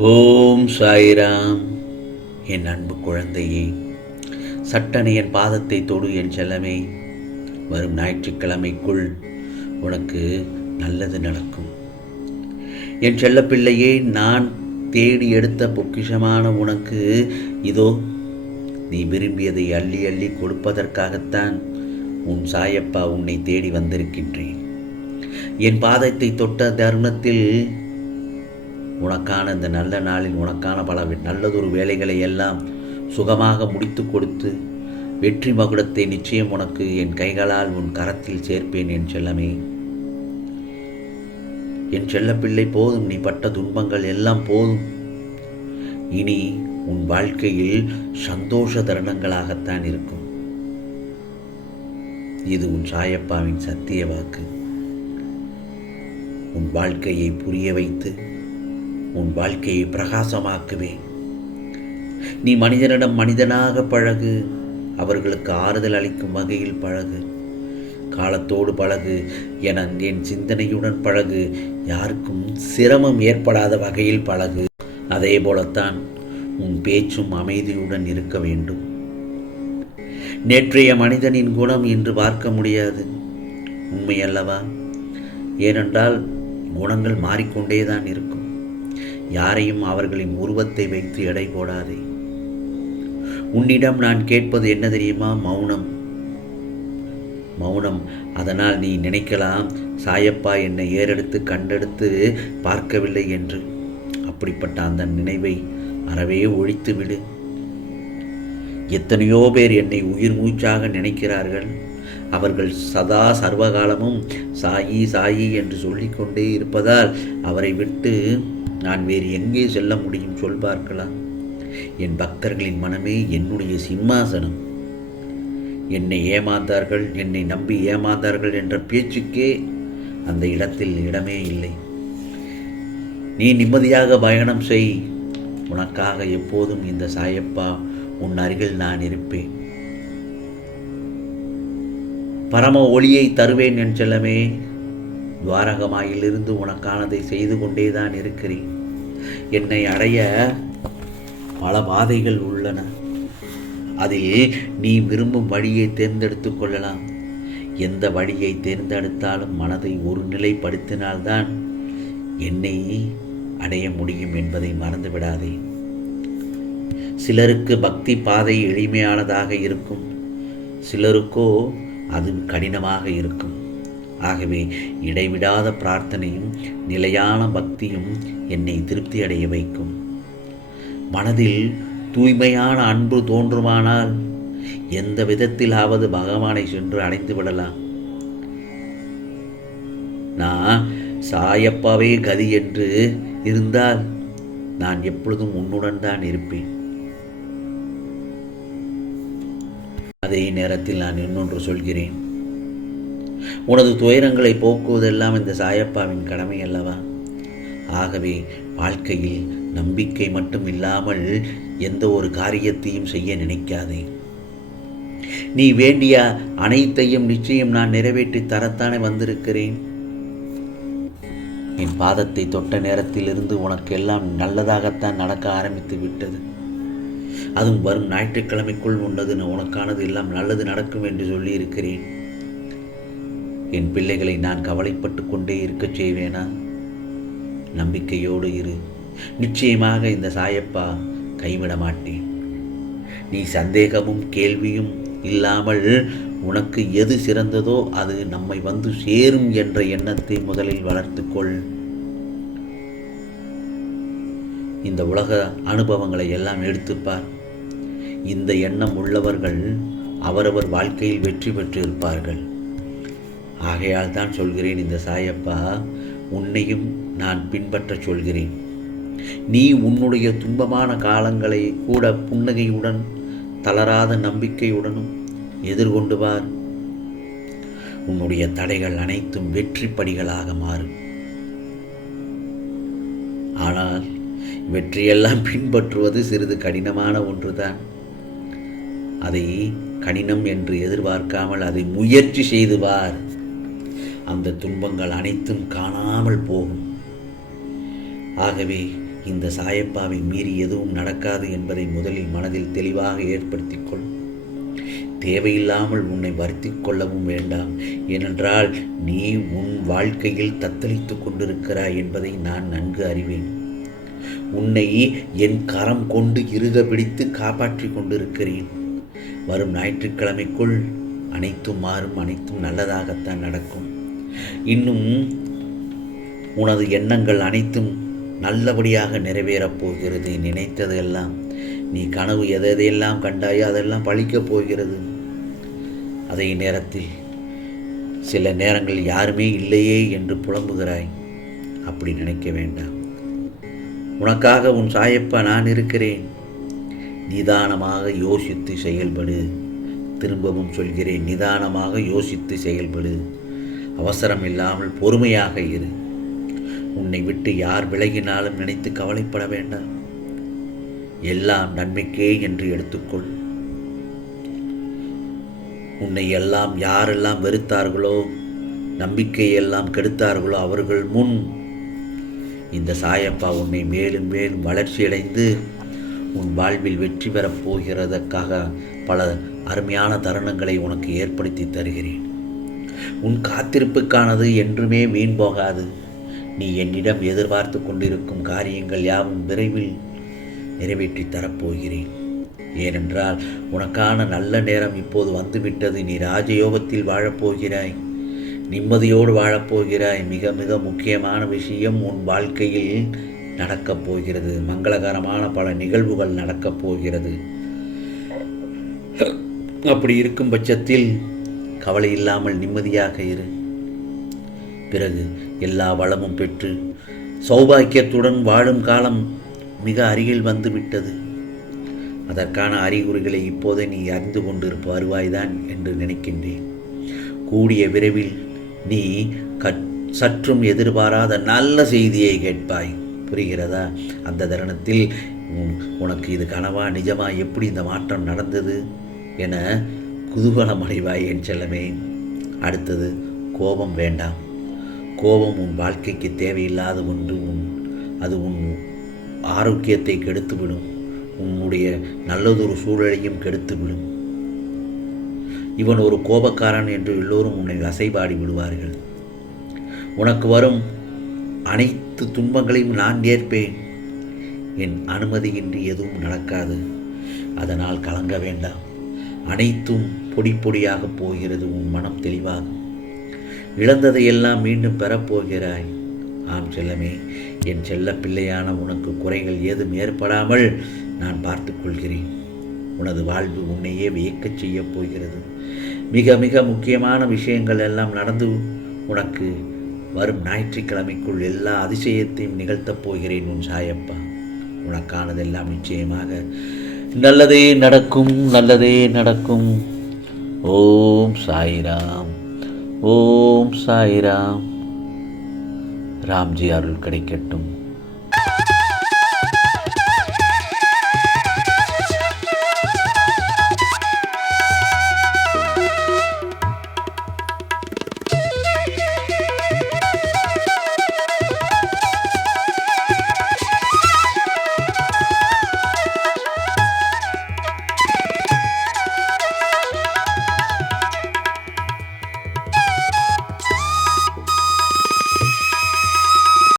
ஓம் சாய்ராம். என் அன்பு குழந்தையே சட்டனை என் பாதத்தை தொடு என் செல்லமே. வரும் ஞாயிற்றுக்கிழமைக்குள் உனக்கு நல்லது நடக்கும். என் செல்லப்பிள்ளையே நான் தேடி எடுத்த பொக்கிஷமான உனக்கு இதோ நீ விரும்பியதை அள்ளி அள்ளி கொடுப்பதற்காகத்தான் உன் சாயப்பா உன்னை தேடி வந்திருக்கின்றேன். என் பாதத்தை தொட்ட தருணத்தில் உனக்கான இந்த நல்ல நாளில் உனக்கான பல நல்லதொரு வேலைகளை எல்லாம் சுகமாக முடித்து கொடுத்து வெற்றி மகுடத்தை நிச்சயம் உனக்கு என் கைகளால் உன் கரத்தில் சேர்ப்பேன் என் செல்லமே. என் செல்லப்பிள்ளை போதும் நீ பட்ட துன்பங்கள் எல்லாம் போதும். இனி உன் வாழ்க்கையில் சந்தோஷ தருணங்களாகத்தான் இருக்கும். இது உன் சாயப்பாவின் சத்திய வாக்கு. உன் வாழ்க்கையை புரிய வைத்து உன் வாழ்க்கையை பிரகாசமாக்குவேன் நீ மனிதனிடம் மனிதனாக பழகு அவர்களுக்கு ஆறுதல் அளிக்கும் வகையில் பழகு. காலத்தோடு பழகு என என் சிந்தனையுடன் பழகு யாருக்கும் சிரமம் ஏற்படாத வகையில் பழகு. அதே போலத்தான் உன் பேச்சும் அமைதியுடன் இருக்க வேண்டும். நேற்றைய மனிதனின் குணம் இன்று பார்க்க முடியாது. உண்மை அல்லவா ஏனென்றால் குணங்கள் மாறிக்கொண்டேதான் இருக்கும். யாரையும் அவர்களின் உருவத்தை வைத்து எடை போடாதே. உன்னிடம் நான் கேட்பது என்ன தெரியுமா? மௌனம். மௌனம். அதனால் நீ நினைக்கலாம் சாயப்பா என்னை ஏறெடுத்து கண்டெடுத்து பார்க்கவில்லை என்று. அப்படிப்பட்ட அந்த நினைவை அறவே ஒழித்து விடு. எத்தனையோ பேர் என்னை உயிர் மூச்சாக நினைக்கிறார்கள். அவர்கள் சதா சர்வகாலமும் சாயி சாயி என்று சொல்லிக்கொண்டே இருப்பதால் அவரை விட்டு நான் வேறு எங்கே செல்ல முடியும் சொல் பார்க்கலாம். என் பக்தர்களின் மனமே என்னுடைய சிம்மாசனம். என்னை ஏமாந்தார்கள் என்னை நம்பி ஏமாந்தார்கள் என்ற பேச்சுக்கே அந்த இடத்தில் இடமே இல்லை. நீ நிம்மதியாக பயணம் செய். உனக்காக எப்போதும் இந்த சாயப்பா உன் அருகில் நான் இருப்பேன். பரம ஒளியை தருவேன் என் செல்லமே. துவாரகமாயிலிருந்து உனக்கானதை செய்து கொண்டேதான் இருக்கிறேன். என்னை அடைய பல பாதைகள் உள்ளன. அதில் நீ விரும்பும் வழியை தேர்ந்தெடுத்துக் கொள்ளலாம். எந்த வழியை தேர்ந்தெடுத்தாலும் மனதை ஒரு நிலைப்படுத்தினால்தான் என்னை அடைய முடியும் என்பதை மறந்துவிடாதே. சிலருக்கு பக்தி பாதை எளிமையானதாக இருக்கும். சிலருக்கோ அது கடினமாக இருக்கும். ஆகவே இடைவிடாத பிரார்த்தனையும் நிலையான பக்தியும் என்னை திருப்தி அடைய வைக்கும். மனதில் தூய்மையான அன்பு தோன்றுமானால் எந்த விதத்திலாவது பகவானை சென்று அடைந்து விடலாம். நான் சாயப்பாவே கதி என்று இருந்தால் நான் எப்பொழுதும் உன்னுடன் தான் இருப்பேன். அதே நேரத்தில் நான் இன்னொன்று சொல்கிறேன். உனது துயரங்களை போக்குவதெல்லாம் இந்த சாயப்பாவின் கடமை அல்லவா? ஆகவே வாழ்க்கையில் நம்பிக்கை மட்டும் இல்லாமல் எந்த ஒரு காரியத்தையும் செய்ய நினைக்காதே. நீ வேண்டிய அனைத்தையும் நிச்சயம் நான் நிறைவேற்றி தரத்தானே வந்திருக்கிறேன். என் பாதத்தை தொட்ட நேரத்திலிருந்து உனக்கு எல்லாம் நல்லதாகத்தான் நடக்க ஆரம்பித்து விட்டது. அதுவும் வரும் ஞாயிற்றுக்கிழமைக்குள் உண்டது உனக்கானது எல்லாம் நல்லது நடக்கும் என்று சொல்லியிருக்கிறேன். என் பிள்ளைகளை நான் கவலைப்பட்டு கொண்டே இருக்கச் செய்வேனா? நம்பிக்கையோடு இரு. நிச்சயமாக இந்த சாயப்பா கைவிட மாட்டேன். நீ சந்தேகமும் கேள்வியும் இல்லாமல் உனக்கு எது சிறந்ததோ அது நம்மை வந்து சேரும் என்ற எண்ணத்தை முதலில் வளர்த்துக்கொள் இந்த உலக அனுபவங்களை எல்லாம் எடுத்துப்பார் இந்த எண்ணம் உள்ளவர்கள் அவரவர் வாழ்க்கையில் வெற்றி பெற்றிருப்பார்கள். ஆகையால் தான் சொல்கிறேன் இந்த சாயப்பா உன்னையும் நான் பின்பற்றச் சொல்கிறேன். நீ உன்னுடைய துன்பமான காலங்களை கூட புன்னகையுடன் தளராத நம்பிக்கையுடனும் எதிர்கொண்டு வார் உன்னுடைய தடைகள் அனைத்தும் வெற்றி படிகளாக மாறும் ஆனால் வெற்றியெல்லாம் பின்பற்றுவது சிறிது கடினமான ஒன்றுதான். அதை கடினம் என்று எதிர்பார்க்காமல் அதை முயற்சி செய்துவார் அந்த துன்பங்கள் அனைத்தும் காணாமல் போகும். ஆகவே இந்த சாயப்பாவை மீறி எதுவும் நடக்காது என்பதை முதலில் மனதில் தெளிவாக ஏற்படுத்திக் கொள் தேவையில்லாமல் உன்னை வருத்தி கொள்ளவும் வேண்டாம். ஏனென்றால் நீ உன் வாழ்க்கையில் தத்தளித்துக் கொண்டிருக்கிறாய் என்பதை நான் நன்கு அறிவேன். உன்னை என் கரம் கொண்டு இறுக பிடித்து காப்பாற்றிக் கொண்டிருக்கிறேன். வரும் ஞாயிற்றுக்கிழமைக்குள் அனைத்தும் மாறும் அனைத்தும் நல்லதாகத்தான் நடக்கும். இன்னும் உனது எண்ணங்கள் அனைத்தும் நல்லபடியாக நிறைவேறப் போகிறது. நினைத்ததெல்லாம் நீ கனவு எதையெல்லாம் கண்டாயோ அதெல்லாம் பழிக்கப் போகிறது. அதே நேரத்தில் சில நேரங்கள் யாருமே இல்லையே என்று புலம்புகிறாய். அப்படி நினைக்க வேண்டாம். உனக்காக உன் சாயப்பா நான் இருக்கிறேன். நிதானமாக யோசித்து செயல்படு. திரும்பவும் சொல்கிறேன் நிதானமாக யோசித்து செயல்படு. அவசரம் இல்லாமல் பொறுமையாக இரு. உன்னை விட்டு யார் விலகினாலும் நினைத்து கவலைப்பட வேண்டாம். எல்லாம் நன்மைக்கே என்று எடுத்துக்கொள். உன்னை எல்லாம் யாரெல்லாம் வெறுத்தார்களோ நம்பிக்கையெல்லாம் கெடுத்தார்களோ அவர்கள் முன் இந்த சாயப்பா உன்னை மேலும் மேலும் வளர்ச்சியடைந்து உன் வாழ்வில் வெற்றி பெறப் போகிறதற்காக பல அருமையான தருணங்களை உனக்கு ஏற்படுத்தி தருகிறேன். உன் காத்திருப்புக்கானது என்றுமே வீண் போகாது. நீ என்னிடம் எதிர்பார்த்து கொண்டிருக்கும் காரியங்கள் யாவும் விரைவில் நிறைவேற்றி தரப்போகிறேன். ஏனென்றால் உனக்கான நல்ல நேரம் இப்போது வந்துவிட்டது. நீ ராஜயோகத்தில் வாழப்போகிறாய். நிம்மதியோடு வாழப்போகிறாய். மிக மிக முக்கியமான விஷயம் உன் வாழ்க்கையில் நடக்கப் போகிறது. மங்களகரமான பல நிகழ்வுகள் நடக்கப் போகிறது. அப்படி இருக்கும் பட்சத்தில் கவலை இல்லாமல் நிம்மதியாக இரு. பிறகு எல்லா வளமும் பெற்று சௌபாக்கியத்துடன் வாழும் காலம் மிக அருகில் வந்து விட்டது அதற்கான அறிகுறிகளை இப்போதே நீ அறிந்து கொண்டிருப்ப வருவாய்தான் என்று நினைக்கின்றேன். கூடிய விரைவில் நீ கற் சற்றும் எதிர்பாராத நல்ல செய்தியை கேட்பாய். புரிகிறதா? அந்த தருணத்தில் உன்- உனக்கு இது கனவா? நிஜமா? எப்படி இந்த மாற்றம் நடந்தது? என குதூகலம் அடைவாய் என் செல்லமே. அடுத்தது கோபம் வேண்டாம். கோபம் உன் வாழ்க்கைக்கு தேவையில்லாத ஒன்று உன் அது உன் ஆரோக்கியத்தை கெடுத்துவிடும். உன்னுடைய நல்லதொரு சூழலையும் கெடுத்துவிடும். இவன் ஒரு கோபக்காரன் என்று எல்லோரும் உன்னை அசைபாடி விடுவார்கள். உனக்கு வரும் அனைத்து துன்பங்களையும் நான் ஏற்பேன். என் அனுமதியின்றி எதுவும் நடக்காது. அதனால் கலங்க வேண்டாம். அனைத்தும் பொடி பொடியாக போகிறது உன் மனம் தெளிவாகும். இழந்ததையெல்லாம் மீண்டும் பெறப்போகிறாய். ஆம் செல்லமே என் செல்ல பிள்ளையான உனக்கு குறைகள் ஏதும் ஏற்படாமல் நான் பார்த்து கொள்கிறேன். உனது வாழ்வு உன்னையே வியக்கச் செய்யப் போகிறது. மிக மிக முக்கியமான விஷயங்கள் எல்லாம் நடந்து உனக்கு வரும் ஞாயிற்றுக்கிழமைக்குள் எல்லா அதிசயத்தையும் நிகழ்த்தப் போகிறேன் உன் சாயப்பா. உனக்கானதெல்லாம் நிச்சயமாக நல்லதே நடக்கும் நல்லதே நடக்கும். ஓம் சாய்ராம் ஓம் சாய்ராம் ராம்ஜி அருள் கிடைக்கட்டும்